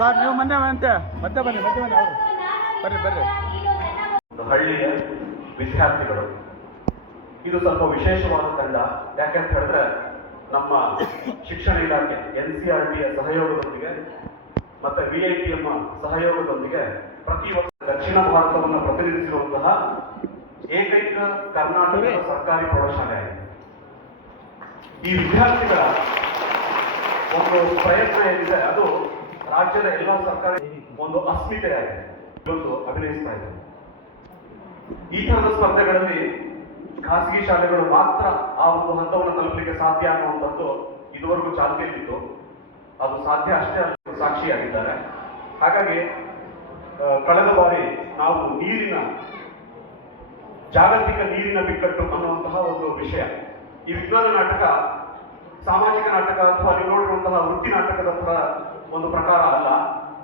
Sir ನೀವು ಮೊನ್ನೆ ಮತ್ತೆ ಬನ್ನಿ ಅವರು ಬರ್ರಿ. ಹಳ್ಳಿಯ ವಿದ್ಯಾರ್ಥಿಗಳು ಇದು ಸ್ವಲ್ಪ ವಿಶೇಷವಾದ ತಂಡ. ಯಾಕೆಂತ ಹೇಳಿದ್ರೆ ನಮ್ಮ ಶಿಕ್ಷಣ ಇಲಾಖೆ NCERTಯ ಸಹಯೋಗದೊಂದಿಗೆ ಮತ್ತೆ VITM ಸಹಯೋಗದೊಂದಿಗೆ ಪ್ರತಿ ವರ್ಷ ದಕ್ಷಿಣ ಭಾರತವನ್ನು ಪ್ರತಿನಿಧಿಸಿರುವಂತಹ ಏಕೈಕ ಕರ್ನಾಟಕದ ಸರ್ಕಾರಿ ಪ್ರೌಢಶಾಲೆ ಆಗಿದೆ. ಈ ವಿದ್ಯಾರ್ಥಿಗಳ ಒಂದು ಪ್ರಯತ್ನ ಏನಿದೆ ಅದು ರಾಜ್ಯದ ಎಲ್ಲ ಸರ್ಕಾರಿ ಒಂದು ಅಸ್ಮಿತೆಯಾಗಿದೆ. ಇವತ್ತು ಅಭಿನಯಿಸ್ತಾ ಇದೆ. ಈ ತರದ ಸ್ಪರ್ಧೆಗಳಲ್ಲಿ ಖಾಸಗಿ ಶಾಲೆಗಳು ಮಾತ್ರ ಆ ಒಂದು ಹಂತವನ್ನು ತಲುಪಲಿಕ್ಕೆ ಸಾಧ್ಯ ಅನ್ನುವಂಥದ್ದು ಇದುವರೆಗೂ ಚಾಲ್ತಿಯಲ್ಲಿತ್ತು. ಅದು ಸಾಧ್ಯ ಅಷ್ಟೇ ಸಾಕ್ಷಿಯಾಗಿದ್ದಾರೆ. ಹಾಗಾಗಿ ಕಳೆದ ಬಾರಿ ನಾವು ಜಾಗತಿಕ ನೀರಿನ ಬಿಕ್ಕಟ್ಟು ಅನ್ನುವಂತಹ ಒಂದು ವಿಷಯ, ಈ ವಿಜ್ಞಾನ ನಾಟಕ ಸಾಮಾಜಿಕ ನಾಟಕ ಅಥವಾ ಅಲ್ಲಿ ನೋಡಿರುವಂತಹ ವೃತ್ತಿ ನಾಟಕದ ಒಂದು ಪ್ರಕಾರ ಅಲ್ಲ.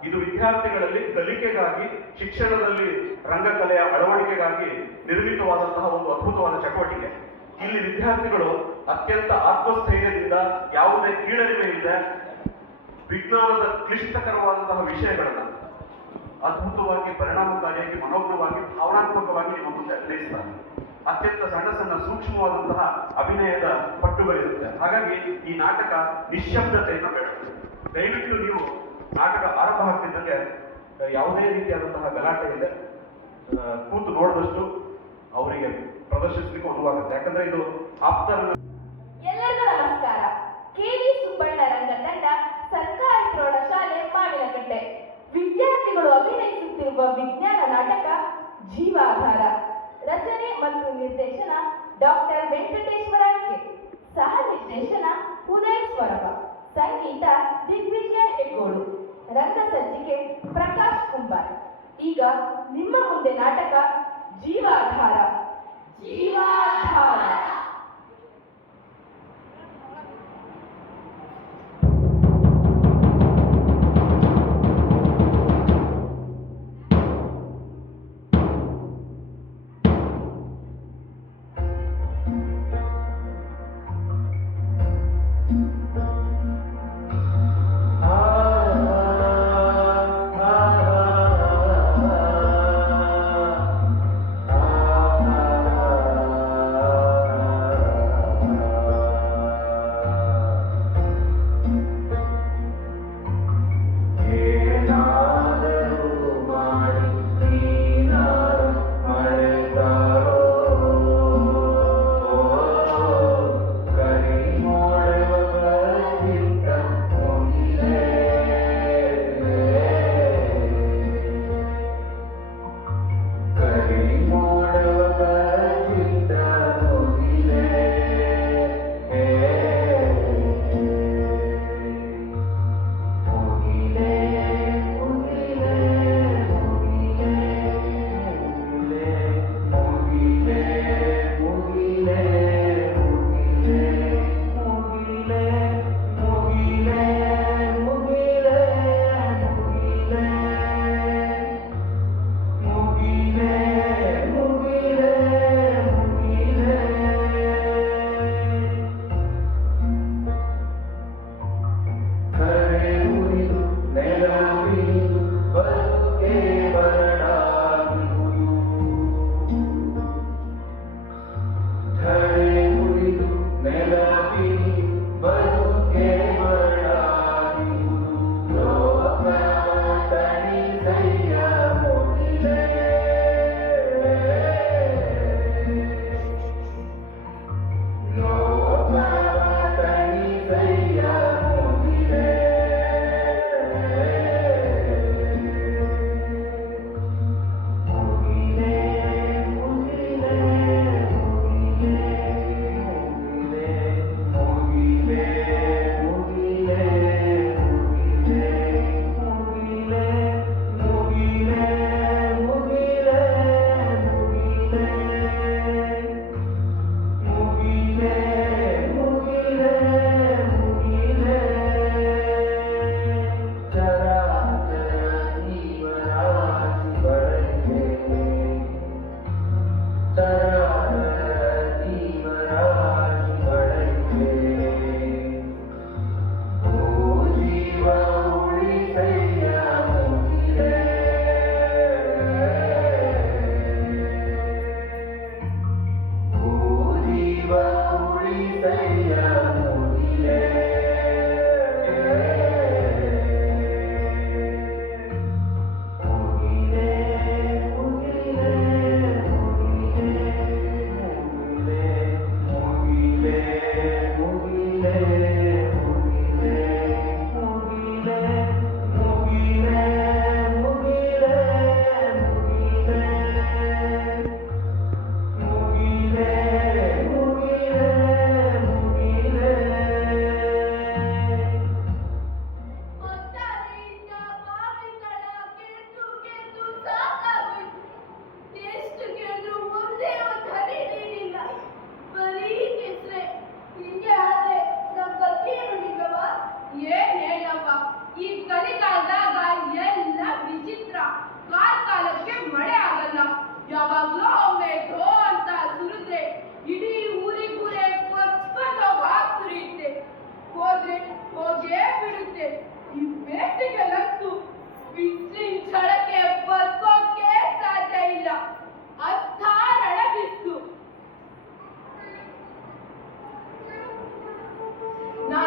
ಇದು ವಿದ್ಯಾರ್ಥಿಗಳಲ್ಲಿ ಕಲಿಕೆಗಾಗಿ, ಶಿಕ್ಷಣದಲ್ಲಿ ರಂಗಕಲೆಯ ಅಳವಡಿಕೆಗಾಗಿ ನಿರ್ಮಿತವಾದಂತಹ ಒಂದು ಅದ್ಭುತವಾದ ಚಟುವಟಿಕೆ. ಇಲ್ಲಿ ವಿದ್ಯಾರ್ಥಿಗಳು ಅತ್ಯಂತ ಆತ್ಮಸ್ಥೈರ್ಯದಿಂದ, ಯಾವುದೇ ಕೀಳರಿಮೆ ಇಲ್ಲದೆ ವಿಜ್ಞಾನದ ಕ್ಲಿಷ್ಟಕರವಾದಂತಹ ವಿಷಯಗಳನ್ನ ಅದ್ಭುತವಾಗಿ, ಪರಿಣಾಮಕಾರಿಯಾಗಿ, ಮನೋಜ್ಞವಾಗಿ, ಭಾವನಾತ್ಮಕವಾಗಿ ನಿಮ್ಮ ಮುಂದೆ ಅಭಿನಯಿಸ್ತಾರೆ. ಅತ್ಯಂತ ಸಣ್ಣ ಸಣ್ಣ ಸೂಕ್ಷ್ಮವಾದಂತಹ ಅಭಿನಯದ ಪಟ್ಟುಗಳಿರುತ್ತೆ. ಹಾಗಾಗಿ ಈ ನಾಟಕ ನಿಶ್ಶಬ್ದತೆಯನ್ನು ಬೇಡುತ್ತೆ. ದಯವಿಟ್ಟು ನೀವು ನಾಟಕ ಆರಂಭ ಆಗ್ತಿದ್ದಂಗೆ ಯಾವುದೇ ರೀತಿಯಾದಂತಹ ಗಲಾಟೆ ಇದೆ ಕೂತು ನೋಡಿದಷ್ಟು ಅವರಿಗೆ ಪ್ರದರ್ಶಿಸಲಿಕ್ಕೆ ಅನುವಾಗುತ್ತೆ. ಯಾಕಂದ್ರೆ ಇದು ಆಪ್ತರ. ಎಲ್ಲರಿಗೂ ನಮಸ್ಕಾರ. KV ಸುಬ್ಬಣ್ಣ ರಂಗ ತಂಡ, ಸರ್ಕಾರಿ ಪ್ರೌಢಶಾಲೆ ಮಾವಿನಕಟ್ಟೆ. ವಿದ್ಯಾರ್ಥಿಗಳು ಅಭಿನಯಿಸುತ್ತಿರುವ ವಿಜ್ಞಾನ ನಾಟಕ ಜೀವಾಧಾರ. ರಚನೆ ಮತ್ತು ನಿರ್ದೇಶನ ಡಾಕ್ಟರ್ ವೆಂಕಟೇಶ್ವರ ಕೆ. ಸಹ ನಿರ್ದೇಶನ ಉದಯ್ ಸ್ವರಭ. ಸಂಗೀತ ದಿಗ್ವಿಜಯ ಹೆಗ್ಗೋಡು. ರಂಗಸಜ್ಜಿಕೆ ಪ್ರಕಾಶ್ ಕುಂಬಾರ್. ಈಗ ನಿಮ್ಮ ಮುಂದೆ ನಾಟಕ ಜೀವಾಧಾರ.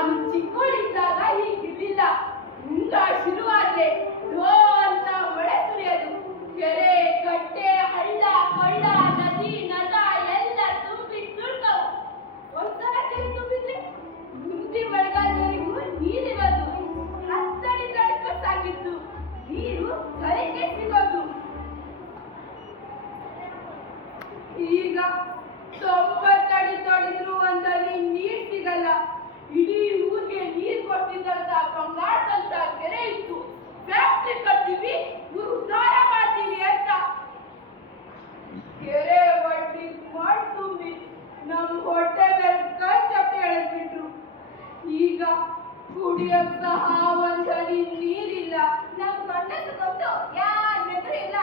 ನಾನು ಚಿಕ್ಕವಳಿದ್ದಾಗ ಹೀಗಿರ್ಲಿಲ್ಲ. ಮುಂಗಾರು ಶುರುವಾದ್ರೆ ಢೋ ಅಂತ ಮಳೆ ಸುರಿಯೋದು. ಕೆರೆ, ಕಟ್ಟೆ, ಹಳ್ಳ, ಕೊಳ್ಳ, ನದಿ, ನದ ಎಲ್ಲ ತುಂಬಿ ತುಳ್ಕವು. ಒಂದ್ಸಲ ಕೆರೆ ತುಂಬಿದ್ರೆ ಮುಂದಿನ ಮಳೆಗಾಲದವರೆಗೂ ನೀರಿರೋದು. ಹತ್ತಡಿ ತನಕ ಸಾಗಿತ್ತು ನೀರು ಕರೆಗೆ ಸಿಗೋದು. ಈಗ 90 ಅಡಿ ತೊಡಿದ್ರು ಒಂದಲ್ಲಿ ನೀರ್ ಸಿಗಲ್ಲ. ಇಡೀ ಊರಿಗೆ ನೀರ್ ಕೊಟ್ಟಿದ್ದಂತ ಬಂಗಾರದಂತ ಕೆರೆ ಇತ್ತು. ಫ್ಯಾಕ್ಟ್ರಿ ಕಟ್ತೀವಿ, ಊರು ಉದ್ಧಾರ ಮಾಡ್ತೀವಿ ಅಂತ ಕೆರೆ ಒಡ್ಡಿ ಮಾಡಿ ತುಂಬಿ ನಮ್ ಹೊಟ್ಟೆ ಮೇಲೆ ಕೈ ಚಪ್ಪೆ ಎಳೆದ್ಬಿಟ್ರು. ಈಗ ಕುಡಿಯಕ್ ಸಹ ಒಂದ್ಸಲಿ ನೀರಿಲ್ಲ. ನಮ್ ಗಂಡಸು ಗೊತ್ತು ಯಾರ್ ನೆಗರು ಇಲ್ಲ,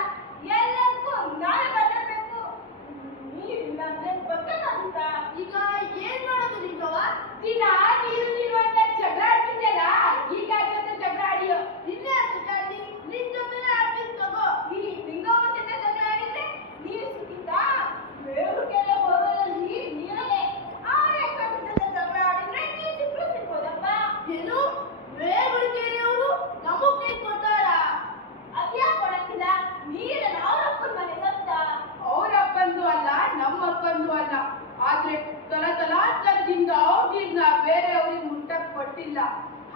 ಎಲ್ಲಕ್ಕೂ ನಾಳೆ ಮಾತಾಡ್ಬೇಕು. ನೀರಿಲ್ಲ ಅಂದ್ರೆ ಬದುಕಕ್ಕಾಗುತ್ತ? ಈಗ ಏನ್ ಮಾಡೋದು ನಿಂಗವ್ವ? ದಿನ ನೀರು ನೀರು ಅಂತ ಜಗಳ ಆಡ್ತಿದ್ದೆಲ್ಲ, ಈಗ ಜೊತೆ ಜಗಳ ಆಡಿಯೋ ಇಲ್ಲೇ ಸುತ್ತಾಡಿ ನಿನ್ ಜೊತೆ ಆಡ್ತೀನಿ ತಗೋ. ಈ ನಿಂಗವ್ವ ಜೊತೆ ಜಗಳ ಆಡಿದ್ರೆ ನೀರು ಸಿಕ್ಕಿದ್ದ? ಬೇರು ಕೆರೆ ಹೋಗೋದಲ್ಲಿ ನೀರೇ. ಅವರೇ ಜೊತೆ ಜಗಳ ಆಡಿದ್ರೆ ನೀರು ಸಿಕ್ಕರು ಸಿಗ್ಬೋದಪ್ಪ. ಏನು ಬೇರು ಕೆರೆಯವರು ನಮಗ್ ನೀರು ಕೊಡ್ತಾರ? ಅದ್ಯಾಕೆ ಕೊಡಕ್ಕಿಲ್ಲ? ನೀರನ್ನ ಅವ್ರಪ್ಪನ ಮನೆ ಸತ್ತ. ಅವ್ರಪ್ಪಂದು ಅಲ್ಲ, ನಮ್ಮಪ್ಪಂದು ಅಲ್ಲ. ಆದ್ರೆ ತಲಾಂತರದಿಂದ ಅವ್ರನ್ನ ಬೇರೆಯವ್ರಿಗೆ ಮುಟ್ಟಕ್ ಕೊಟ್ಟಿಲ್ಲ.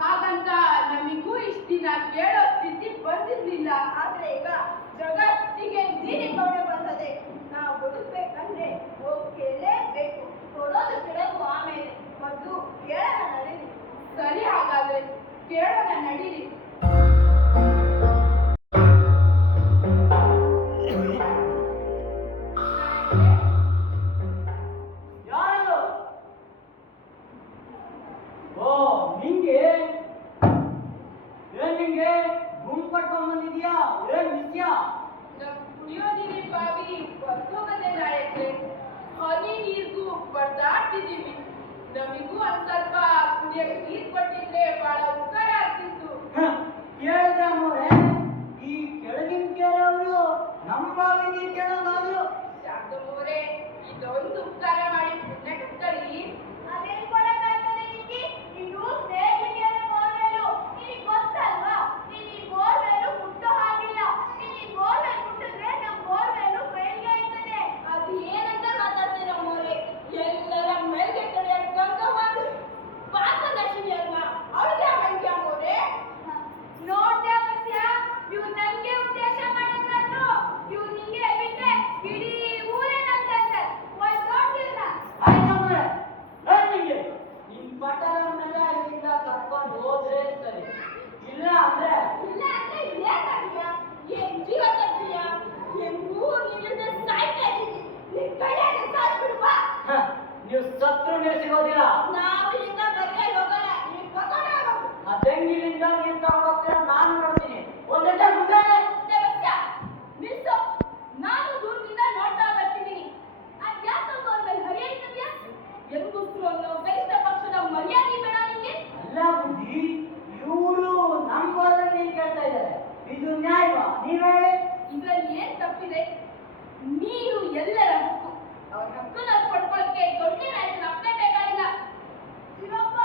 ಹಾಗಂತ ನಮಿಗೂ ಇಷ್ಟ ದಿನ ಕೇಳೋ ಸ್ಥಿತಿ ಬಂದಿರ್ಲಿಲ್ಲ. ಆದ್ರೆ ಈಗ ಜಗತ್ತಿಗೆ ನೀರಿನ ಕವಡೆ ಬಂದದೆ. ನಾವು ಬದುಕ್ಬೇಕಂದ್ರೆ ಹೋಗ್ಲೇಬೇಕು. ಕೊಡೋದು ಬಿಡೋದು ಆಮೇಲೆ, ಮತ್ತು ಕೇಳೋಣ ನಡೀರಿ. ಸರಿ, ಹಾಗಾದ್ರೆ ಕೇಳೋಣ ನಡೀರಿ. ಕುಡಿಯೋ ನೀರಿನ ಬಾವಿ ಬರ್ಕೋಗದೆ ನಾಳೆಗೆ ಹನಿ ನೀರ್ಗೂ ಬಡ್ದಾಡ್ತಿದ್ದೀವಿ. ನಮಿಗೂ ಒಂದ್ ಸ್ವಲ್ಪ ಕುಡಿಯಕ್ಕೆ ನೀರ್ ಕೊಟ್ಟಿದ್ರೆ ಬಹಳ ಉಪಕಾರ ಆಗ್ತಿತ್ತು. ಕೇಳಿದ್ರೆ ಅಮ್ಮವ್ರೆ, ಈ ಕೆಳಗಿನ ಕೆರೆಯವರು ನಮ್ಮ ಬಾವಿ ನೀರು ಕೇಳೋದಾದ್ರು ಶಾಂತಮ್ಮವ್ರೆ, ಇದೊಂದು ಉಪಕಾರ ಮಾಡಿ ಪುಣ್ಯ ಕಟ್ಕೊಳ್ಳಿ. ಅದೇನ್ ಕೊಡಕ್ಕಾಗ್ತದೆ ನಿಮಗೆ? ಇದು ನೇಗಿಲಿನ ಬೋರ್ವೆಲು. ನಿನಗೆ ಗೊತ್ತಲ್ವಾ? ನೀನ್ ಈ ಬೋರ್ವೆಲು ಮುಟ್ಟೋ ಹಾಗಿಲ್ಲ. ನೀನ್ ಈ ಬೋರ್ವೆಲ್ ಮುಟ್ಟಿದ್ರೆ ನಮ್ಮ ಬೋರ್ವೆಲು ಮೇಲ್ಗೆ ಇರ್ತದೆ. ಅದು ಏನಂತ ಮಾತಾಡ್ತೀರ ಅಮ್ಮವ್ರೆ? ಎಲ್ಲರ ಮೇಲ್ಗೆ ತಡೆಯಕ್ ಗಂಗವ್ವ ಪಾಪದರ್ಶಿನಿ ಅಲ್ವಾ? ಅವ್ರಿಗೆ ಮಂಗ್ಯ ಅಮ್ಮವ್ರೆ. ನೋಡ್ದೆ ಮತ್ಯ, ಇವ್ ನಮ್ಗೆ ಉದ್ದೇಶ ಮಾಡಕ್ಕಾದ್ರು. ಇವ್ ನಿಂಗೆ ಬಿಟ್ರೆ ಇಡೀ ಊರೇ ನಮ್ದಂತೆ. ಒಂದ್ ನೋಡ್ತಿಲ್ಲ. ಆಯ್ತಮ್ಮವ್ರೆ, ನಿಂಗೆ ನಿನ್ ಪಟ್ಟಣವನ್ನೆಲ್ಲ ಇಲ್ಲಿಂದ ಕರ್ಕೊಂಡು ಹೋದ್ರೆ ಸರಿ. ಇಲ್ಲ ಅಂದ್ರೆ ಏನ್ ಮಾಡ್ತೀಯ? ಏನ್ ಜೀವ ತರ್ತೀಯ? ಎಂಗೂ ನೀವಿಲ್ದೆ ಸಾಯ್ತಾ ಇದ್ದೀನಿ. ನಿನ್ ಕೈಯಾಗೆ ಸಾಯ್ಬಿಡುವಾ? ನೀವು ಸತ್ರು ನೀವು ಸಿಗೋದಿಲ್ಲ. ನಾವು ಇಲ್ಲಿಂದ ಬರ್ಗೆ ಹೋಗಲ್ಲ. ನೀನ್ ಕರ್ಕೊಂಡೇ ಹೋಗು. ಆ ತೆಂಗಿನಿಂದ ನೀರು ತಗೊಂಡು ಹೋಗ್ತೀರ, ನಾನು ನೋಡ್ತೀನಿ. ಒಂದ್ ಗಂಟೆ ಮುಂದೆ ದೇವಸ್ಯ, ನಿಲ್ಸು. ನಾನು ದೂರದಿಂದ ನೋಡ್ತಾ ಬರ್ತಿದ್ದೀನಿ. ಅದ್ಯಾಕೆ ಅವ್ರ ಮೇಲೆ ಹರಿಯಾಗಿದ್ಯಾ? ಹೆಂಗಸ್ರು ಅನ್ನೋ ಗರಿಷ್ಠ ಪಕ್ಷದ ಮರ್ಯಾದೆ ಬೇಡ ನಿಂಗೆ? ಅಲ್ಲ ಬುದ್ಧಿ, ಇವರು ನಮ್ಮ ಬೋರಲ್ಲಿ ನೀರು ಕೇಳ್ತಾ ಇದ್ದಾರೆ. ಇದು ನ್ಯಾಯವಾ? ನೀವ್ ಹೇಳಿ. ಇದ್ರಲ್ಲಿ ಏನ್ ತಪ್ಪಿದೆ? ನೀರು ಎಲ್ಲರ ಹಕ್ಕು. ಅವ್ರ ಹಕ್ಕನ್ನ ಪಡ್ಕೊಳ್ಳಕ್ಕೆ ದೊಡ್ಡ ನಾಯಕನ ಅಪ್ಪೇ ಬೇಕಾಗಿಲ್ಲ. ಶಿವಪ್ಪ,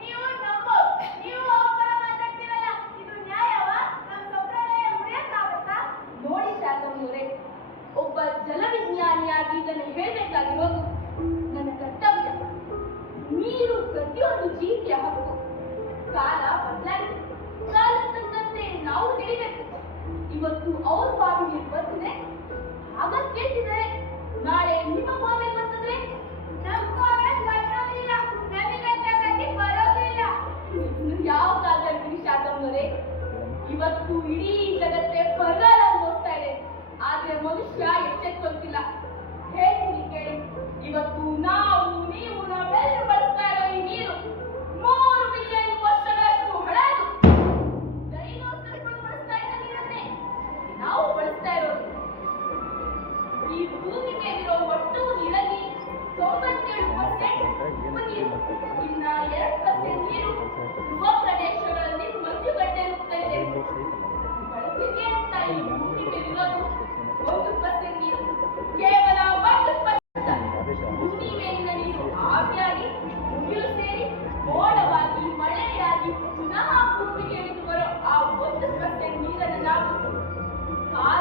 ನೀವು ನಂಬೋ, ನೀವು ಅವರ ಮಾತಾಡ್ತಿರಲ್ಲ. ಇದು ನ್ಯಾಯವಾ? ನಮ್ಮ ಸಂಪ್ರದಾಯ ಮುರಿಯಕ್ಕಾಗತ್ತಾ? ನೋಡಿ ಶಾಂತಮ್ಮನವರೇ, ಒಬ್ಬ ಜಲವಿಜ್ಞಾನಿಯಾಗಿ ಇದನ್ನು ಹೇಳ್ಬೇಕಾಗಿರೋದು ನನ್ನ ಕರ್ತವ್ಯ. ನೀರು ಪ್ರತಿಯೊಂದು ಜೀವಿಯ ಹಕ್ಕು. ಕಾಲ ಬದಲಾಗಿದೆ. ಕಾಲ ತಕ್ಕಂತೆ ನಾವು ತಿಳಿಬೇಕು. ಇವತ್ತು ಅವ್ರ ಬಾವಿ ನೀರು ಬರ್ತಿದೆ, ಆಗ ಕೇಳ್ತಿದ್ದಾರೆ. ನಾಳೆ ನಿಮ್ಮ ಬಾವಿ ಬರ್ತದೆ, ನಮ್ಮ ಬಾವಿ ಬರೋದಿಲ್ಲ. ನಮಗಂತ ಗತಿ ಬರೋದಿಲ್ಲ. ಯಾವ ಕಾಲದಲ್ಲಿ ಶಾಂತಮ್ಮನವರೇ? ಇವತ್ತು ಇಡೀ ಜಗತ್ತೇ ಬರಗಾಲ ಅನುಭವಿಸ್ತಾ ಇದೆ. ಆದ್ರೆ ಮನುಷ್ಯ ಎಚ್ಚೆತ್ತುಕೊಳ್ತಿಲ್ಲ. ಹೇಳ್ತೀನಿ ಕೇಳಿ. ಇವತ್ತು ನಾವು, ನೀವು, ನಾವೆಲ್ಲರೂ ಬಳಸ್ತಾ ಇರೋ ಈ ನೀರು 3 ಬಿಲಿಯನ್ ವರ್ಷಗಳಷ್ಟು ಹಳೇದು. ಡೈನೋಸರ್ಗಳು ಬಳಸ್ತಾ ಇದ್ದ ನೀರನ್ನೇ ನಾವು ಬಳಸ್ತಾ ಇರೋದು. ಈ ಭೂಮಿ ಮೇಲಿರೋ ಒಟ್ಟು ನೀರಲ್ಲಿ 97% ಉಪ್ಪು ನೀರು. ಇನ್ನ 2% ನೀರು ಧ್ರುವ ಪ್ರದೇಶಗಳಲ್ಲಿ ಮಂಜುಗಡ್ಡೆ ರೂಪತಾ ಇದೆ. ಬಳಕೆಗೆ ಅಂತ ಈ ಭೂಮಿ ಮೇಲಿರೋದು 1% ನೀರು. ಕೇವಲ 1% ಭೂಮಿ ಮೇಲಿನ ನೀರು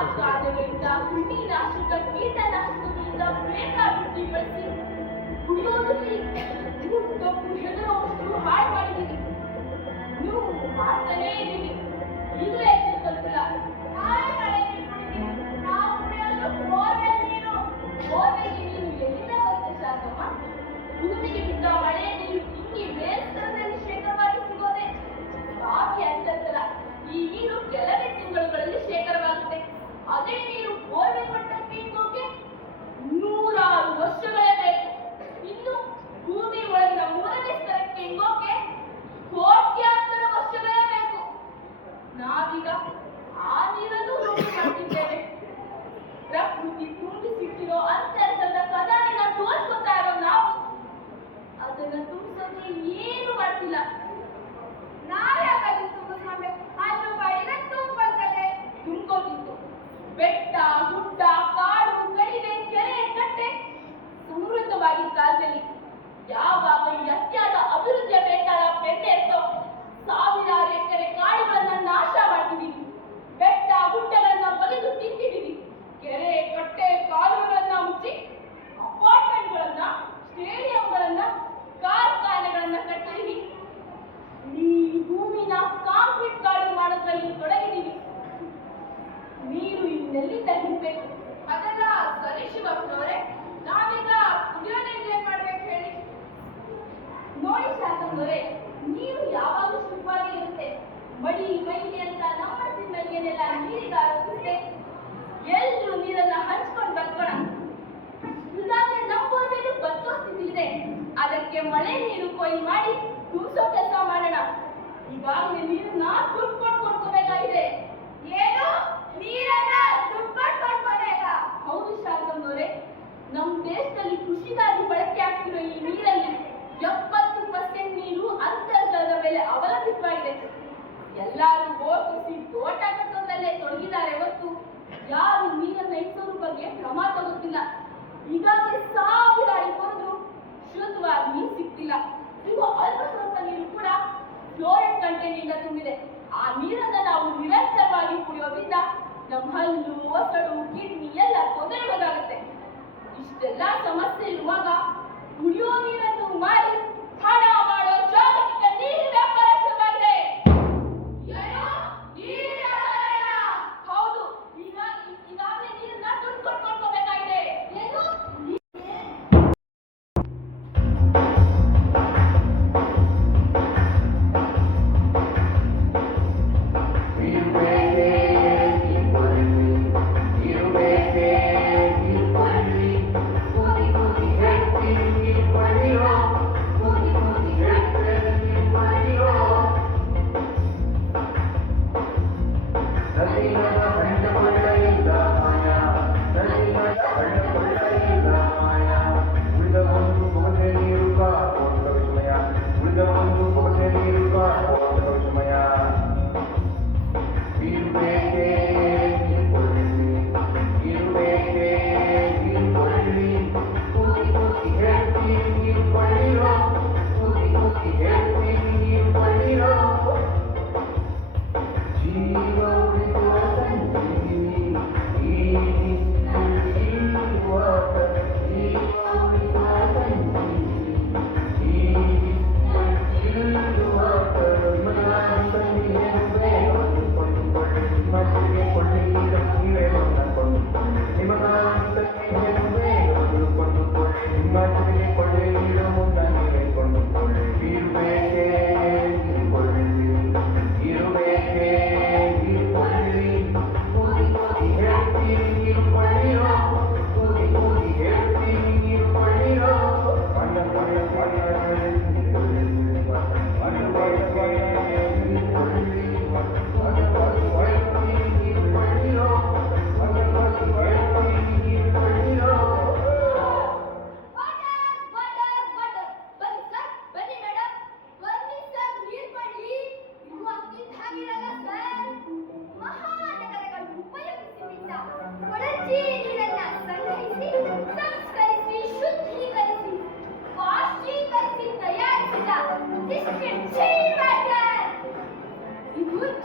ಕಾರ್ಖಾನೆಗಳಿಂದ ಕ್ರಿಮಿನಾಶಕ ಕೀಟನಾಶಕಗಳಿಂದ ಬೇಕಾಬಿಟ್ಟಿ ಬಳಸಿ ಕುಡಿಯೋದ್ರಲ್ಲಿ ತಪ್ಪು ಹೆದರುವಷ್ಟು ಹಾಳು ಮಾಡಿದ್ದೀವಿ. ನೀವು ಮಾಡ್ತಾನೇ ಇದ್ದೀವಿ. ಈಗಲೇ ಎಚ್ಚರಿಸಲ್ತಿಲ್ಲ. ನಾವೇ ಮಳೆ ನೀರು ಕುಡಿತೀವಿ. ನಾವು ಕುಡಿಯೋದು ಬೋರ್ವೆಲ್ ನೀರು. ಬೋರ್ವೆಲ್ ನೀರು ಎಲ್ಲಿಂದ ಬರುತ್ತೆ ಶಾಸಮ್ಮ? ಭೂಮಿಗೆ ಬಿದ್ದ ಮಳೆ ನೀರು ಇಂಗಿ ಮೇಲ್ಸ್ತರದಲ್ಲಿ ಶೇಖರವಾಗಿ ಸಿಗೋದೆ. ಬಾಕಿ ಅಂತರ್ಜಲ ಈ ನೀರು ಕೆಲವೇ ತಿಂಗಳುಗಳಲ್ಲಿ ಶೇಖರವಾಗುತ್ತೆ. ಅದೇ ನೀರು ಬೋರ್ವೆಲ್ ಮಟ್ಟಕ್ಕೆ ಇಂಗೋಕೆ 100 ವರ್ಷಗಳೇ ಬೇಕು. ಇನ್ನು ಭೂಮಿ ಒಳಗಿನ 3ನೇ ಸ್ತರಕ್ಕೆ ಇಂಗೋಕೆ ಕೋಟ್ಯಾಂತರ ವರ್ಷಗಳೇ ಬೇಕು. ನಾವೀಗ ಆ ನೀರನ್ನು ಲೂಟಿ ಮಾಡ್ತಿದ್ದೇವೆ. ಪ್ರಕೃತಿ ತುಂಬಿಸಿಟ್ಟಿರೋ ಅಂತರ್ಜಲದ ಖಜಾನೆನ ತೋರಿಸ್ಕೊತಾ ಇರೋ ನಾವು ಅದನ್ನ ತುಂಬಿಸೋಕೆ ಏನು ಮಾಡ್ತಿಲ್ಲ. ನಾವ್ಯಾಕಾದ್ರೂ ತುಂಬಿಸ್ಕೊಳ್ಬೇಕು? ಅದ್ರ ಬಾಯಿಗೆ ತುಂಬಂತದೆ ತುಂಬ್ಕೋತಿತ್ತು. ಬೆಟ್ಟ ಗುಡ್ಡ ಕಾಡು ಕಣಿವೆ ಕೆರೆ ಕಟ್ಟೆ ಸಮೃದ್ಧವಾಗಿ ಕಾಲದಲ್ಲಿ ಯಾವಾಗ ಈ ಅತ್ಯಾದ ಅಭಿವೃದ್ಧಿಯ ಬೇಟಾಳ ಬೆಟ್ಟೆತ್ತೋ ಸಾವಿರಾರು ಎಕರೆ ಕಾಡುಗಳನ್ನ ನಾಶ ಮಾಡ್ತಿದೀವಿ. ಬೆಟ್ಟ ಗುಡ್ಡಗಳನ್ನ ಬಗೆದು ತಿಂತಿದೀವಿ. ಕೆರೆ ಕಟ್ಟೆ ಕಾಲುವೆಗಳನ್ನ ಮುಚ್ಚಿ ಅಪಾರ್ಟ್ಮೆಂಟ್ಗಳನ್ನ ಸ್ಟೇಡಿಯಂಗಳನ್ನ ಕಾರ್ಖಾನೆಗಳನ್ನ ಕಟ್ಟಿದೀವಿ. ಈ ಭೂಮಿನ ಕಾಂಕ್ರೀಟ್ ಕಾಡು ಮಾಡೋದ್ರಲ್ಲಿ ತೊಡಗಿದೀವಿ. ನೀರು ಇನ್ನೆಲ್ಲಿಂದ ಹಿಡ್ಬೇಕು? ಅದೆಲ್ಲ ಸರಿ ಶಿವಪ್ಪನವರೇ, ನಾವೀಗ ಕುಡಿಯೋ ನೀರು ಏನ್ ಮಾಡ್ಬೇಕು ಹೇಳಿ? ನೋಡಿ ಶಾಸಕರೇ, ನೀರು ಯಾವಾಗಲೂ ಶುದ್ಧವಾಗಿ ಇರುತ್ತೆ. ಮಡಿ ಮೈಲಿ ಅಂತ ನಮ್ಮ ಮನಸ್ಸಿನಲ್ಲೇನೆಲ್ಲ ನೀರಿಗೆ ಆರೋಪಿಸುತ್ತೆ. ಎಲ್ರೂ ನೀರನ್ನ ಹಂಚ್ಕೊಂಡು ಬದುಕೋಣ. ಇದಾದ್ರೆ ನಮ್ಮ ಬೋರ್ವೆಲ್ ಬದುಕೋ ಸ್ಥಿತಿ ಇದೆ. ಅದಕ್ಕೆ ಮಳೆ ನೀರು ಕೊಯ್ಲು ಮಾಡಿ ತುಂಬಿಸೋ ಕೆಲಸ ಮಾಡೋಣ. ಈಗಾಗಲೇ ನೀರನ್ನ ದುಡ್ಕೊಂಡು ಕೊಂಡ್ಕೋಬೇಕಾಗಿದೆ. ಏನು? ನೀರನ್ನ ದುಡ್ಕೊಂಡು ಕೊಂಡ್ಕೋಬೇಕಾ? ಹೌದು ಶಾಸಕರೇ, ನಮ್ಮ ದೇಶದಲ್ಲಿ ಕೃಷಿಗಾಗಿ ಬಳಕೆ ಆಗ್ತಿರೋ ಈ ನೀರಲ್ಲಿ 70% ನೀರು ಅಂತರ್ಜಲದ ಮೇಲೆ ಅವಲಂಬಿತವಾಗಿದೆ. ಎಲ್ಲರೂ ಬೋರ್ಗಿಸಿ ತೋಟ ಕಟ್ಟೋದಲ್ಲೇ ತೊಡಗಿದ್ದಾರೆ ಹೊತ್ತು ಯಾರು ನೀರನ್ನ ಇಳಿಸೋದ್ರ ಬಗ್ಗೆ ಕ್ರಮ ತಗೋತಿಲ್ಲ. ಈಗಾಗಲೇ 1000 ಅಡಿ ಕೊರೆದ್ರು ಶುದ್ಧವಾಗಿ ನೀರು ಸಿಗ್ತಿಲ್ಲ. ಸಿಗೋ ಅಲ್ಪ ಸ್ವಲ್ಪ ನೀರು ಕೂಡ ಫ್ಲೋರೈಡ್ ಕಂಟೆಂಟ್ನಿಂದ ತುಂಬಿದೆ. ಆ ನೀರನ್ನ ನಾವು ನಿರಂತರವಾಗಿ ಕುಡಿಯೋದ್ರಿಂದ ನಮ್ಮ ಹಲ್ಲು ಒಸಡು ಕಿಡ್ನಿ ಎಲ್ಲ ತೊಂದರೆಗೊಳಗಾಗುತ್ತೆ. ಇಷ್ಟೆಲ್ಲ ಸಮಸ್ಯೆ ಇರುವಾಗ ಕುಡಿಯೋ ನೀರನ್ನು ಮಾರಿ ಹಣ ಮಾಡೋ ಜಾಗತಿಕ ನೀರು ವ್ಯಾಪಾರ ಶುರುವಾಗಿದೆ. ಹೌದು, ಈಗಾಗಲೇ ನೀರನ್ನ ದುಡ್ಡು ಕೊಂಡ್ಕೋಬೇಕಾಗಿದೆ. ಏನು?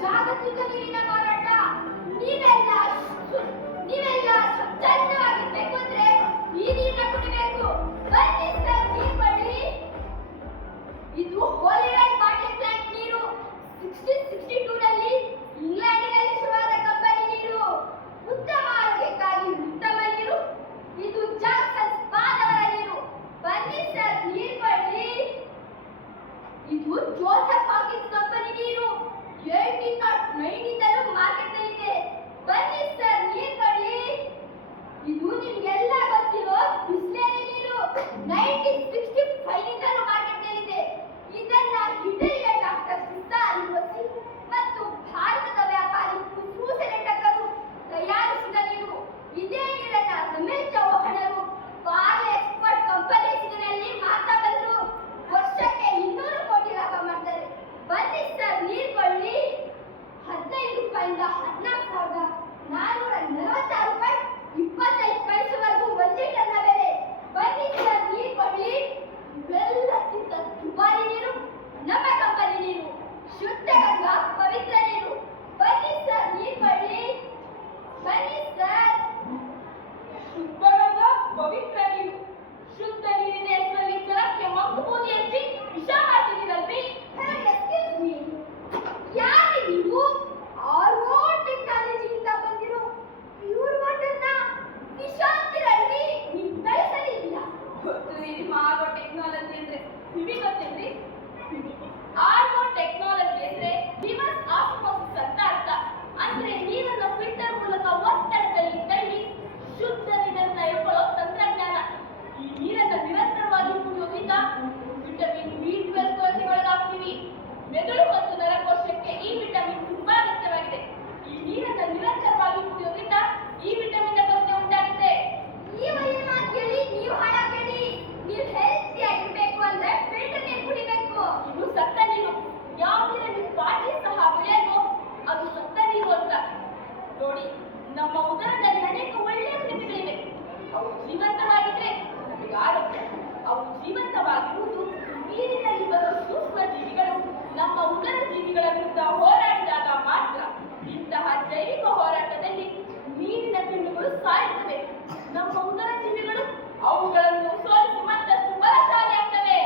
ಜಾಗತಿಕ ನೀರಿನ ಮಾರಾಟ ನೀವೆಲ್ಲ ಇದು ಹೋಲಿಲ್ಯಾಂಡ್ ಬಾಟ್ಲಿಂಗ್ ಪ್ಲಾಂಟ್ ನೀರು. 1662 ನಲ್ಲಿ ಇಂಗ್ಲೆಂಡಿನಲ್ಲಿ ಶುರುವಾದ ಕಂಪನಿ ನೀರು. ಉತ್ತಮ ಆರೋಗ್ಯಕ್ಕಾಗಿ ಉತ್ತಮ ನೀರು. ಇದು ಜಾಕ್ಸನ್ ಸ್ಪಾದವರ ನೀರು. ಬನ್ನಿ ಸರ್, ನೀರು ಕೊಡ್ಲಿ. ಇದು ಜೋಸೆಫ್ ಹಾಕಿನ್ಸ್ ಕಂಪನಿ ನೀರು. 1890 ಮಾರ್ಕೆಟ್ನಲ್ಲಿದೆ. ಬನ್ನಿ ಸರ್, ನೀರು ಕೊಡ್ಲಿ. ಇದು ನಿಮ್ಗೆಲ್ಲ ಗೊತ್ತಿರೋ ಬಿಸ್ಲೇರಿ ನೀರು. 1965 ಮಾರ್ಕೆಟ್ನಲ್ಲಿದೆ. ಇದನ್ನ ಇಟಲಿಯ ಡಾಕ್ಟರ್ ಸಿಸ್ತಾ ಅಲ್ವಸಿ ಮತ್ತು ಭಾರತದ ವ್ಯಾಪಾರಿ ಖುಸ್ರೂ ಸೆನೆಟಕರು ತಯಾರಿಸಿದ ನೀರು. ಇದೇ ನೀರನ್ನ ರಮೇಶ್ ಚೌಹಾಣರು ಪಾರ್ಲೆ ಎಕ್ಸ್ಪೋರ್ಟ್ ಕಂಪನೀಸ್ನಲ್ಲಿ ಮಾತ್ರ ಬಂದ್ರು. ವರ್ಷಕ್ಕೆ 200 ಕೋಟಿ ಲಾಭ ಮಾಡ್ತಾರೆ. ಬನ್ನಿ ಸರ್, ನೀರು ಕೊಳ್ಳಿ. 15 ರೂಪಾಯಿಂದ 14,446 ರೂಪಾಯಿ 25 ಪೈಸೆವರೆಗೂ 1 ಲೀಟರ್ನ ಬೆಲೆ. ಬನ್ನಿ ಸರ್, ನೀರು ಕೊಳ್ಳಿ. ಇವೆಲ್ಲಕ್ಕಿಂತ ದುಬಾರಿ ನೀರು ನಮ್ಮ ಕಂಪನಿ ನೀರು. ಶುದ್ಧ ಗಂಗಾ ಪವಿತ್ರ ನೀರು. ಬನ್ನಿ ಸರ್, ನೀರು ಕೊಳ್ಳಿ. ಬನ್ನಿ ಸರ್. ಶುದ್ಧ ಗಂಗಾ ಪವಿತ್ರ ನೀರು. ಶುದ್ಧ ನೀರಿನ ಹೆಸರಲ್ಲಿ ಜಲಕ್ಕೆ ಮಗ್ಗು ಬೂದಿ ಹಚ್ಚಿ ವಿಷ ಮಾಡ್ತಿದ್ದೀರಲ್ರಿ? ಎಕ್ಸ್ಕ್ಯೂಸ್ ಮೀ, ಯಾರು ನೀವು? ಆರ್ಒ ಟೆಕ್ನಾಲಜಿಯಿಂದ ಬಂದಿರೋ ಪ್ಯೂರ್ ವಾಟರ್ನ ವಿಷ ಅಂತೀರಲ್ರಿ? ನೀವು ಕಳಿಸಲಿಲ್ಲ. ನಿಮ್ಮ ಆರ್ಒ ಟೆಕ್ನಾಲಜಿ ಅಂದ್ರೆ ನಿಮಗೆ ಗೊತ್ತೇನ್ರಿ? ಆರ್ಒ ಟೆಕ್ನಾಲಜಿ ಅಂದ್ರೆ ರಿವರ್ಸ್ ಆಸ್ಮೋಸಿಸ್ ಅಂತ ಅರ್ಥ. ಅಂದ್ರೆ ನೀರನ್ನು ಫಿಲ್ಟರ್ ಮೂಲಕ ಒತ್ತಡದಲ್ಲಿ ತಳ್ಳಿ ಶುದ್ಧ ನೀರನ್ನ ಎಳ್ಕೊಳ್ಳೋ ತಂತ್ರಜ್ಞಾನ. ಈ ನೀರನ್ನ ನಿರಂತರವಾಗಿ ಕುಡಿಯೋದ್ರಿಂದ ವಿಟಮಿನ್ B12 ಕೊರತೆಗೆ ಒಳಗಾಗ್ತೀವಿ. ಮೆದುಳು ಮತ್ತು ನರಕೋಶಕ್ಕೆ ಈ ವಿಟಮಿನ್ ತುಂಬಾ ಅಗತ್ಯವಾಗಿದೆ. ಈ ನೀರನ್ನ ನಿರಂತರವಾಗಿ ಕುಡಿಯೋದ್ರಿಂದ ಈ ವಿಟಮಿನ್ ಕೊರತೆ ಉಂಟಾಗುತ್ತೆ. ಈ ವೈದ್ಯರ ಮಾತು ಕೇಳಿ ನೀವು ಹಾಳಾಗಬೇಡಿ. ನೀವು ಹೆಲ್ತಿ ಆಗಿರ್ಬೇಕು ಅಂದ್ರೆ ಫಿಲ್ಟರ್ ನೀರು ಕುಡಿಬೇಕು. ಇದು ಸತ್ತ ನೀರು. ಯಾವ ನೀರಲ್ಲಿ ಪಾಚಿ ಸಹ ಬೆಳೆಯಲ್ವೋ ಅದು ಸತ್ತ ನೀರು ಅಂತ. ನೋಡಿ, ನಮ್ಮ ಉದರದಲ್ಲಿ ಅನೇಕ ಒಳ್ಳೆಯ ಕ್ರಿಮಿಗಳಿವೆ. ಅವು ಜೀವಂತವಾಗಿದ್ರೆ ನಮಗೆ ಆರೋಗ್ಯ. ಅವು ಜೀವಂತವಾಗಿರುವುದು ನೀರಿನಲ್ಲಿ ಬರುವ ಸೂಕ್ಷ್ಮ ಜೀವಿಗಳು ನಮ್ಮ ಉದರ ಜೀವಿಗಳ ವಿರುದ್ಧ ಹೋರಾಡಿದಾಗ ಮಾತ್ರ. ಇಂತಹ ಜೈವಿಕ ಹೋರಾಟದಲ್ಲಿ ನೀರಿನ ಕ್ರಿಮಿಗಳು ಸಾಯುತ್ತವೆ. ನಮ್ಮ ಉದರ ಜೀವಿಗಳು ಅವುಗಳನ್ನು ಸೋಲಿಸಿ ಮತ್ತಷ್ಟು ಬಲಶಾಲಿ ಆಗ್ತವೆ.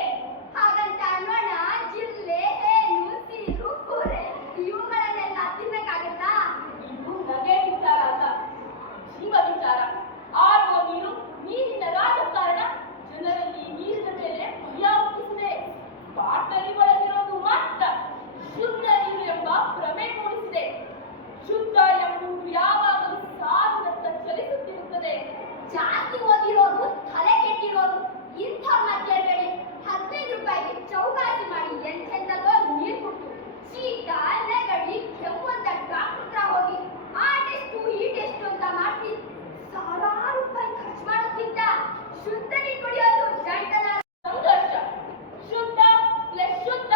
ಹಾಗಂತ ಅನ್ನೋಣ ಜಿಲ್ಲೆ, ಹೇನು, ಸೀರು, ಕೂರೆ ಇವುಗಳನ್ನೆಲ್ಲ ತಿನ್ನಕ್ಕಾಗತ್ತಾ? ಇದು ನಗೆ ವಿಚಾರ ಅಲ್ಲ, ಜೀವ ವಿಚಾರ. ಆರ್ಒ ನೀರು ನೀರಿನ ರಾಜಕಾರಣ ಜನರಲ್ಲಿ ನೀರಿನ ಮೇಲೆ ಭಯ ಹುಟ್ಟಿಸಿದೆ. ಬಾಟಲಿ ಒಳಗಿರೋದು ಮಾತ್ರ ಶುದ್ಧ ನೀರು ಎಂಬ ಭ್ರಮೆ ಮೂಡಿಸಿದೆ. ಶುದ್ಧ ಎಂಬುದು ಯಾವಾಗಲೂ ಸಾವಿನತ್ತ ಚಲಿಸುತ್ತಿರುತ್ತದೆ. ಜಾಸ್ತಿ ಓದಿರೋರು, ತಲೆ ಕೆಟ್ಟಿರೋರು ಇಂಥವ್ರನ್ನ ಕೇಳಬೇಡಿ. 15 ರೂಪಾಯಿಗೆ ಚೌಕಾಸಿ ಮಾಡಿ ಎಂತೆಂಥದೋ ನೀರು ಕೊಟ್ಟು ಶೀತ, ನೆಗಡಿ, ಕೆಮ್ಮು ಅಂತ ಡಾಕ್ಟರ್ ಹತ್ರ ಹೋಗಿ ಆ ಟೆಸ್ಟು ಈ ಟೆಸ್ಟು ಅಂತ ಮಾಡಿಸಿ ಸಾವಿರಾರು ರೂಪಾಯಿ ಖರ್ಚು ಮಾಡೋದ್ಕಿಂತ ಶುದ್ಧ ನೀರು ಕುಡಿಯೋದು ಜಂಟನ ಸಂಘರ್ಷ. ಶುದ್ಧ ಪ್ಲಸ್ ಶುದ್ಧ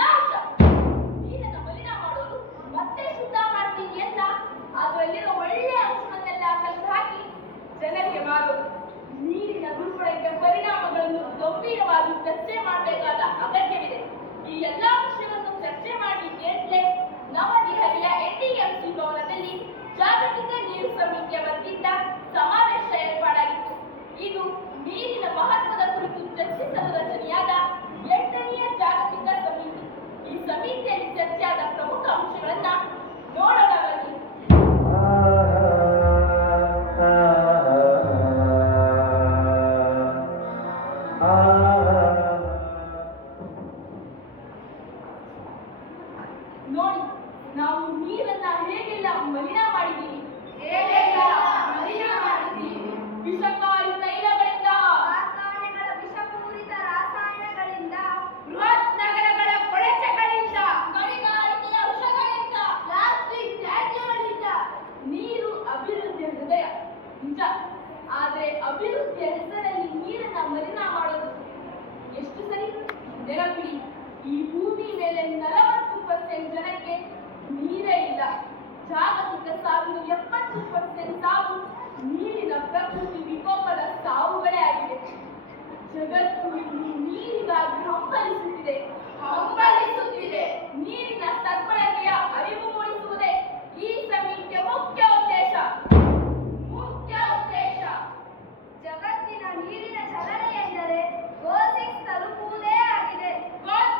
ನಾಶ. ನೀರನ್ನ ಮಲಿನ ಮಾಡೋದು ಮತ್ತೆ ಶುದ್ಧ ಮಾಡ್ತೀನಿ ಅಂತ ಅದರಲ್ಲಿರೋ ಒಳ್ಳೆಯ ಅಂಶವನ್ನೆಲ್ಲ ಕಲೆದು ಹಾಕಿ ಜನರಿಗೆ ಮಾರೋದು. ನೀರಿನ ದುರ್ಬಳಕೆ ಪರಿಣಾಮಗಳನ್ನು ಗಂಭೀರವಾಗಿ ಚರ್ಚೆ ಮಾಡಬೇಕಾದ ಅಗತ್ಯವಿದೆ. ಈ ಎಲ್ಲಾ ವಿಷಯವನ್ನು ಚರ್ಚೆ ಮಾಡಲಿಕ್ಕೆ ನವದೆಹಲಿಯ ATMC ಭವನದಲ್ಲಿ ಜಾಗತಿಕ ನೀರು ಸಮಿತಿಯ ವತಿಯಿಂದ ಸಮಾವೇಶ ಏರ್ಪಾಡಾಗಿತ್ತು. ಇದು ನೀರಿನ ಮಹತ್ವದ ಕುರಿತು ಚರ್ಚಿಸಲು ರಚನೆಯಾದ 8ನೇ ಜಾಗತಿಕ ಸಮಿತಿ. ಈ ಸಮಿತಿಯಲ್ಲಿ ಚರ್ಚೆಯಾದ ಪ್ರಮುಖ ಅಂಶಗಳನ್ನ ನೋಡೋಣ ಬನ್ನಿ. ನೋಡಿ, ನಾವು ನೀರನ್ನ ಹೇಗೆಲ್ಲ ಮಲಿನ ಮಾಡಿದ್ದೀವಿ. ವಿಷಕಾರಿ ತೈಲಗಳಿಂದ, ಕಾರ್ಖಾನೆಗಳ ವಿಷಪೂರಿತ ರಾಸಾಯನಗಳಿಂದ, ಬೃಹತ್ ನಗರಗಳ ಕೊಳಚೆಗಳಿಂದ, ಗಣಿಗಾರಿಕೆಯ ವಿಷಗಳಿಂದ, ಪ್ಲಾಸ್ಟಿಕ್ ತ್ಯಾಜ್ಯಗಳಿಂದ. ನೀರು ಅಭಿವೃದ್ಧಿಯ ಹೃದಯ ನಿಜ. ಆದರೆ ಅಭಿವೃದ್ಧಿಯ ಹೆಸರಲ್ಲಿ ನೀರನ್ನ ಮಲಿನ ಮಾಡೋದು ಎಷ್ಟು ಸರಿ? ನೆನಪಿಡಿ, ಈ ಭೂಮಿ ಮೇಲೆ 40% ಜನಕ್ಕೆ ನೀರೇ ಇಲ್ಲ. ಜಾಗತಿಕ ಸಾವಿನ 70% ಸಾವು ನೀರಿನ ಪ್ರಕೃತಿ ವಿಕೋಪದ ಸಾವುಗಳೇ ಆಗಿದೆ. ಜಗತ್ತು ನೀರಿಗಾಗಿ ಹಂಬಲಿಸುತ್ತಿದೆ. ನೀರಿನ ಸದ್ಬಳಕೆಯ ಅರಿವು ಮೂಡಿಸುವುದೇ ಈ ಸಮಿತಿಯ ಮುಖ್ಯ ಉದ್ದೇಶ. ಜಗತ್ತಿನ ನೀರಿನ ಚಲನೆ ಎಂದರೆ ಗೋಲ್ 6 ತಲುಪುವುದೇ ಆಗಿದೆ. ಗೋಲ್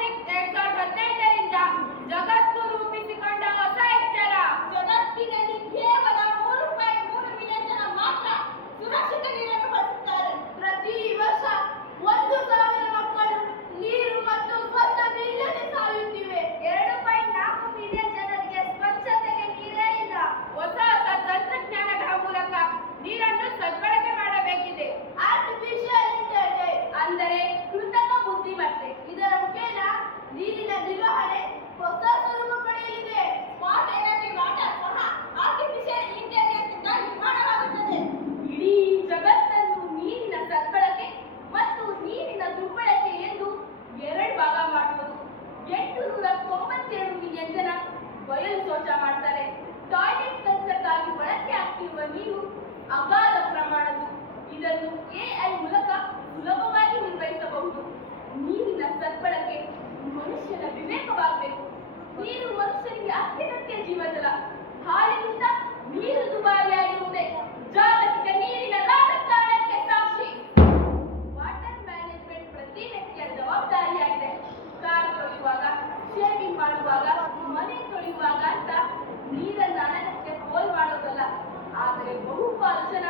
ಹೊಸ ಸ್ವರೂಪ ಪಡೆಯಲಿದೆ. ಸ್ಮಾರ್ಟ್ ಎನರ್ಜಿ ವಾಟರ್ ಸಹ ಆರ್ಟಿಫಿಷಿಯಲ್ ಇಂಟೆಲಿಜೆನ್ಸ್ ಇಂದ ನಿರ್ಮಾಣವಾಗುತ್ತದೆ. ಇಡೀ ಜಗತ್ತನ್ನು ನೀರಿನ ಸದ್ಬಳಕೆ ಮತ್ತು ನೀರಿನ ದುರ್ಬಳಕೆ ಎಂದು ಎರಡು ಭಾಗ ಮಾಡುವುದು. 897 ಮಿಲಿಯನ್ ಜನ ಬಯಲು ಶೌಚ ಮಾಡ್ತಾರೆ. ಟಾಯ್ಲೆಟ್ ಕೆಲಸಕ್ಕಾಗಿ ಬಳಕೆ ಆಗ್ತಿರುವ ನೀರು ಅಗಾಧ ಪ್ರಮಾಣದ್ದು. ಇದನ್ನು AI ಮೂಲಕ ಸುಲಭವಾಗಿ ನಿರ್ವಹಿಸಬಹುದು. ನೀರಿನ ಸದ್ಬಳಕೆ ಮನುಷ್ಯನ ವಿವೇಕವಾಗಬೇಕು. ನೀರು ಮನುಷ್ಯನಿಗೆ ಅತ್ಯಗತ್ಯ ಜೀವಜಲ. ಹಾಲಿನಿಂದ ನೀರು ದುಬಾರಿಯಾಗಿರುವುದೇ ಜಾಗತಿಕ ನೀರಿನ ರಾಜಕಾರಣಕ್ಕೆ ಸಾಕ್ಷಿ. ವಾಟರ್ ಮ್ಯಾನೇಜ್ಮೆಂಟ್ ಪ್ರತಿ ವ್ಯಕ್ತಿಯ ಜವಾಬ್ದಾರಿಯಾಗಿದೆ. ಕಾರ್ ತೊಳೆಯುವಾಗ, ಶೇವಿಂಗ್ ಮಾಡುವಾಗ, ಮನೆ ತೊಳೆಯುವಾಗ ಅಂತ ನೀರನ್ನ ಅನಗತ್ಯ ಪೋಲ್ ಮಾಡೋದಲ್ಲ. ಆದರೆ ಬಹುಪಾಲು ಜನ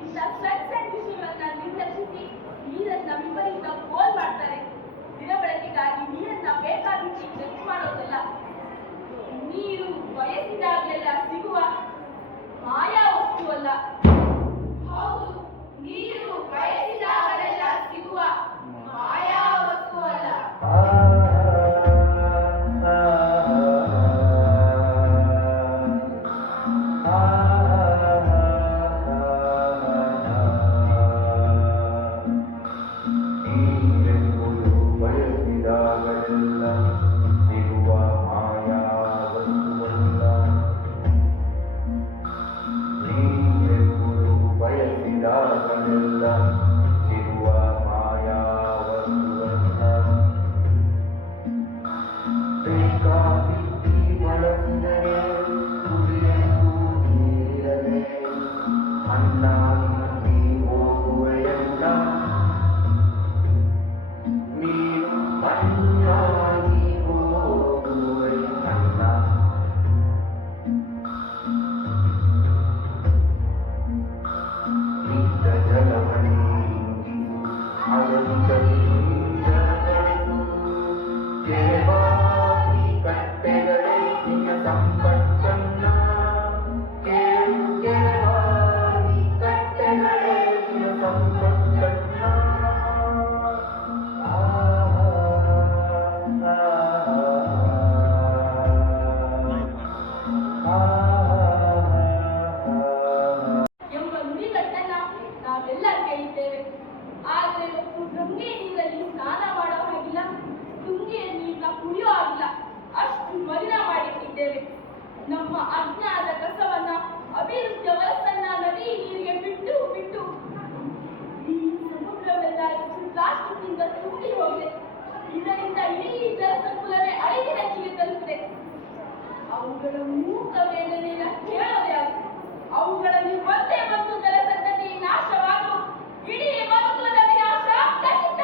ಇಂಥ ಸಣ್ಣ ವಿಷಯಗಳನ್ನ ನಿರ್ಲಕ್ಷಿಸಿ ನೀರನ್ನ ವಿಪರೀತ ಪೋಲ್ ಮಾಡ್ತಾರೆ. ದಿನಬಳಕೆಗಾಗಿ ನೀರನ್ನ ಬೇಕಾಬಿಟ್ಟಿ ಖರ್ಚು ಮಾಡೋದಲ್ಲ. ನೀರು ಬಯಸಿದಾಗಲೆಲ್ಲ ಸಿಗುವ ಮಾಯಾ ವಸ್ತುವಲ್ಲ. ಹೌದು, ನೀರು ಬಯಸಿದಾಗಲೆಲ್ಲ ಸಿಗುವ ಮಾಯಾ ವಸ್ತುವಲ್ಲ. ಎಂಬ ನುಡಿಗಟ್ಟನ್ನ ನಾವೆಲ್ಲ ಕೇಳಿದ್ದೇವೆ. ಆದರೆ ಮತ್ತು ಗಂಗೆಯ ನೀರಲ್ಲಿ ಸ್ನಾನ ಮಾಡೋ ಹಾಗಿಲ್ಲ, ತುಂಗೆಯ ನೀರನ್ನ ಕುಡಿಯೋ ಹಾಗಿಲ್ಲ, ಅಷ್ಟು ಮಲಿನ ಮಾಡಿಟ್ಟಿದ್ದೇವೆ. ನಮ್ಮ ಅಜ್ಞಾನ ಕಸವನ್ನ, ಅಭಿವೃದ್ಧಿಯ ವಲಸನ್ನ ನದಿ ನೀರಿಗೆ ಬಿಟ್ಟು ಬಿಟ್ಟು ಈ ಸಮುದ್ರವೆಲ್ಲ ಪ್ಲಾಸ್ಟಿಕ್ನಿಂದ ತುಂಬಿ ಹೋಗಿದೆ. ಇದರಿಂದ ಇಡೀ ಜಲಸಂಕುಲವೇ ಅಳಿವಿನಂಚಿಗೆ ತಲುಪಿದೆ. ಅವುಗಳ ಮೂಕ ವೇದನೆಯನ್ನ ಕೇಳೋದು ಯಾರು? ಅವುಗಳಲ್ಲಿ ಒಂದೇ ಒಂದು ಜಲಸಂತತಿ ನಾಶವಾಗುವ ಇಡೀ ಮನುಕುಲದ ವಿನಾಶ ಖಚಿತ.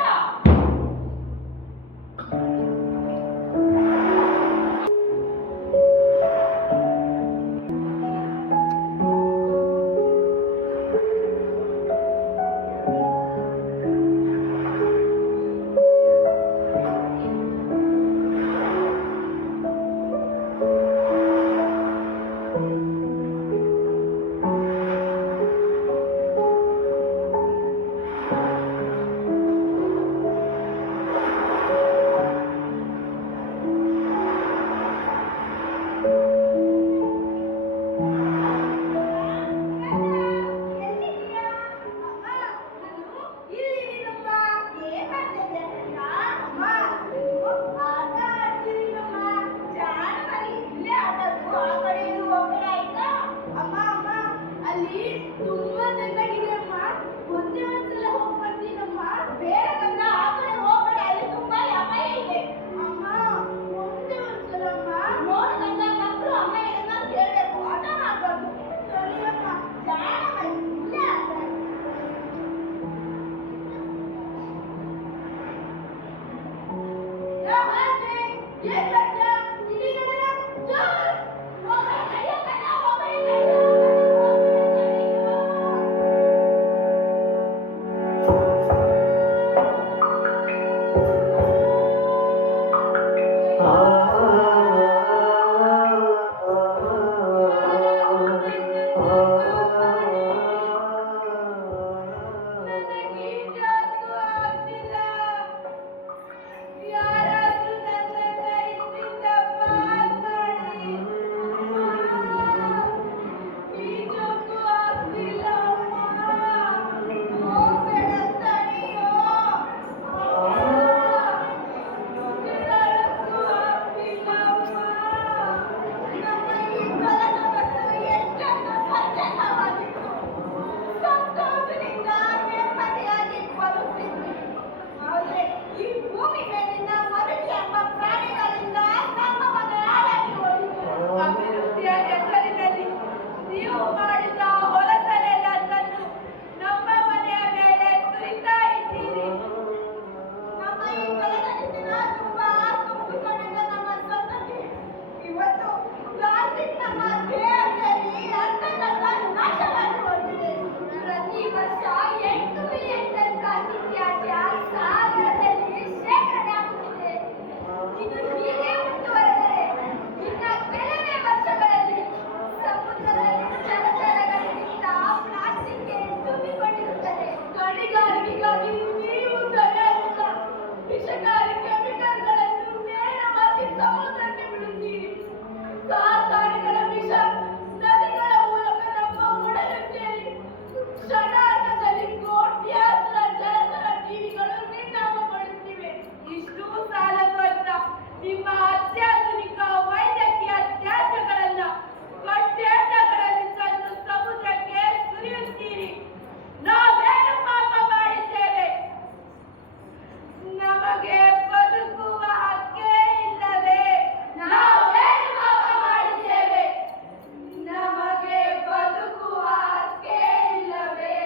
ಯಾರಾದ್ರೂ ನನ್ನ ಕೈಯಿಂದ ಸಮುದ್ರಕ್ಕೆ ಬಿಡುತ್ತೀರಿ. ಕಾರ್ಖಾನೆಗಳ ವಿಷ ನದಿಗಳ ಮೂಲಕ ನಮ್ಮ ಒಡಲು ಸೇರಿ ಕ್ಷಣಾರ್ಧದಲ್ಲಿ ಕೋಟ್ಯಾಂತರ ಜಲಚರ ಜೀವಿಗಳು ನಿರ್ನಾಮಗೊಳ್ಳುತ್ತಿವೆ. ಇಷ್ಟೂ ಸಾಲದು ಅಂತ ನಿಮ್ಮ ಅತ್ಯಾಧುನಿಕ ವೈದ್ಯಕೀಯ ತ್ಯಾಜ್ಯಗಳನ್ನ ಕಂಟೇನರ್ಗಳಲ್ಲಿ ತಂದು ಸಮುದ್ರಕ್ಕೆ ಸುರಿಯುತ್ತೀರಿ. ನಾವೇನು ಪಾಪ ಮಾಡಿದ್ದೇವೆ? ನಮಗೆ ಬದುಕುವ ಹಕ್ಕೇ ಇಲ್ಲವೇ? ನಾವೇನು ಪಾಪ ಮಾಡಿದ್ದೇವೆ? ನಮಗೆ ಬದುಕುವ ಹಕ್ಕೇ ಇಲ್ಲವೇ?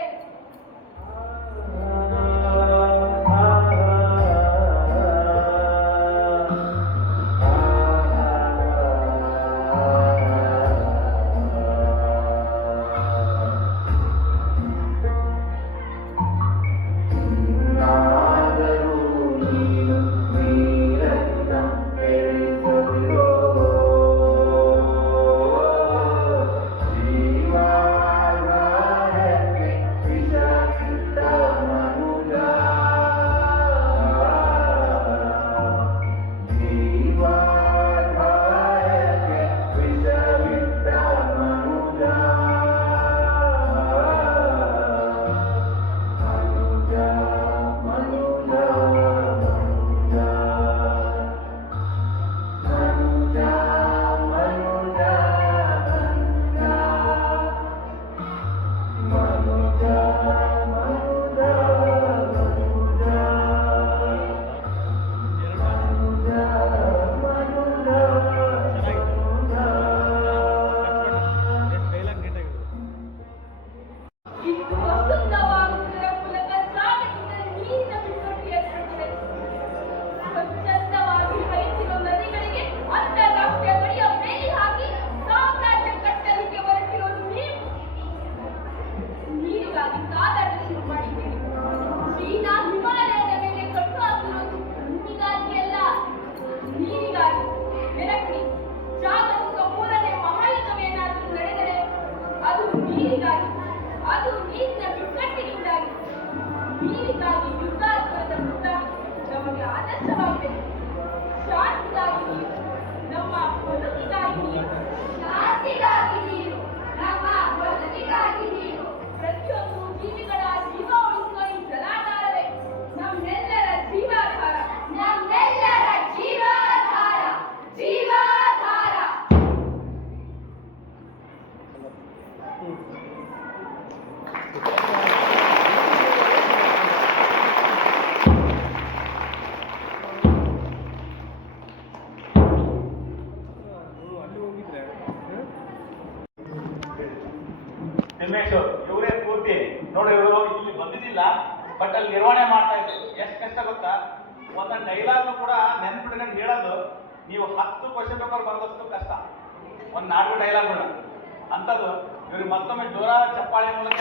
ಇದು ವಸಂತವಾಗುವುದರ ಮೂಲಕ ಜಾಗತಿಕ ನೀರಿನ ಬಿಕ್ಕಟ್ಟು ಏರ್ಪಟ್ಟಿದೆ. ಸ್ವಚ್ಛಂದವಾಗಿ ಹರಿಯುತ್ತಿರುವ ನದಿಗಳಿಗೆ ಅಂತಾರಾಷ್ಟ್ರೀಯ ಗಡಿಯ ಬೇಲಿ ಹಾಕಿ ಸಾಮ್ರಾಜ್ಯ ಕಟ್ಟಲಿಕ್ಕೆ ಹೊರಟಿರೋದು ನೀವು. ನೀರಿಗಾಗಿ ಕಾದಾಟ ಶುರು ಮಾಡಿದ್ದೀರಿ. ಚೀನಾ ಹಿಮಾಲಯದ ಮೇಲೆ ಕಟ್ಟು ಹಾಕಿರೋದು ಭೂಮಿಗಾಗಿ ಅಲ್ಲ, ನೀರಿಗಾಗಿ. ನೆನಪಿಡಿ, ಜಾಗತಿಕ ಮೂರನೇ ಮಹಾಯುದ್ಧವೇನಾದರೂ ನಡೆದರೆ ಅದು ನೀರಿಗಾಗಿ, ಅದು ನೀರಿನ ಬಿಕ್ಕಟ್ಟಿನಿಂದಾಗಿ. ನೀರಿಗಾಗಿ ಯುದ್ಧಾತ್ಮಕ ವೃತ್ತ ನಮಗೆ ಆದರ್ಶವಾಗಬೇಕು. ಶಾಂತಿಗಾಗಿ ನೀರು, ನಮ್ಮ ಬದುಕಿಗಾಗಿ ನೀರು. ಶಾಂತಿಗಾಗಿ ನೀರು, ನಮ್ಮ ಬದುಕಿಗಾಗಿ ನೀರು. ಪ್ರತಿಯೊಂದು ಜೀವಿಗಳ ಜೀವ ಉಳಿಸುವ ಈ ಜಲಾಧಾರವೇ ನಮ್ಮೆಲ್ಲರ ಜೀವಾಧಾರ. ನಮ್ಮೆಲ್ಲರ ಜೀವಾಧಾರ, ಜೀವಾಧಾರ. ಅಲ್ಲಿ ಹೋಗಿದ್ರೆ ತಿಮ್ಮೇಶ್ ಇವರೇ ಪೂರ್ತಿ ನೋಡಿ. ಇವರು ಇಲ್ಲಿ ಬಂದಿದ್ದಿಲ್ಲ, ಬಟ್ ಅಲ್ಲಿ ನಿರ್ವಹಣೆ ಮಾಡ್ತಾ ಇದ್ರು. ಎಷ್ಟು ಕಷ್ಟ ಗೊತ್ತಾ? ಒಂದೊಂದು ಡೈಲಾಗ್ ಕೂಡ ನೆನ್ಪಿಟ್ಕೊಂಡು ಹೇಳೋದು ನೀವು 10 ಕ್ವಶನ್ ಪೇಪರ್ ಬರೆದಷ್ಟು ಕಷ್ಟ. ಒಂದು 4 ಡೈಲಾಗ್ಗಳು ಅಂಥದ್ದು. ಇವ್ರಿಗೆ ಮತ್ತೊಮ್ಮೆ ಜೋರಾದ ಚಪ್ಪಾಳೆ ಮೂಲಕ